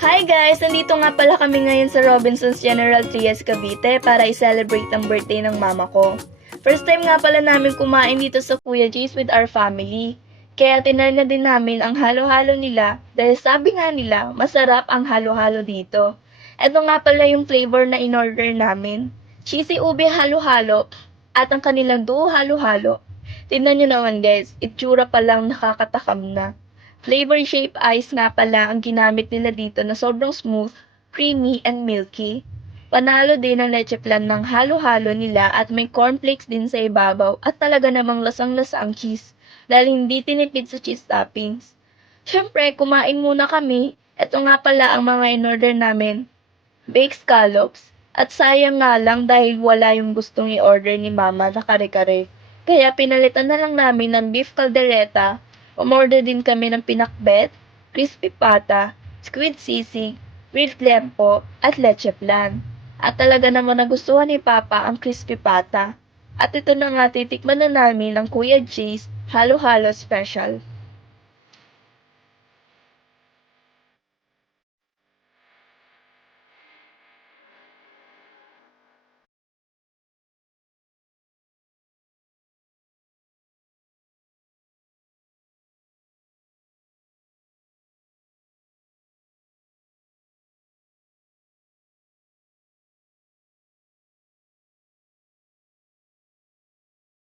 Hi guys! Nandito nga pala kami ngayon sa Robinsons General Trias, Cavite para i-celebrate ang birthday ng mama ko. First time nga pala namin kumain dito sa Kuya J's with our family. Kaya tinry na din namin ang halo-halo nila dahil sabi nga nila masarap ang halo-halo dito. Ito nga pala yung flavor na in-order namin. Cheesy ube halo-halo at ang kanilang duo halo-halo. Tingnan nyo naman guys, itsura pa lang nakakatakam na. Flavor shape ice nga pala ang ginamit nila dito na sobrang smooth, creamy, and milky. Panalo din ang leche flan ng halo-halo nila at may cornflakes din sa ibabaw at talaga namang lasang-lasa ang cheese dahil hindi tinipid sa cheese toppings. Siyempre, kumain muna kami. Ito nga pala ang mga in-order namin. Baked scallops. At sayang nga lang dahil wala yung gustong i-order ni mama na kare-kare. Kaya pinalitan na lang namin ng beef caldereta. Umorder din kami ng pinakbet, crispy pata, squid sisig, grilled lempo, at leche flan. At talaga naman nagustuhan ni Papa ang crispy pata. At ito na nga titikman na namin ang Kuya J's Halo-Halo Special.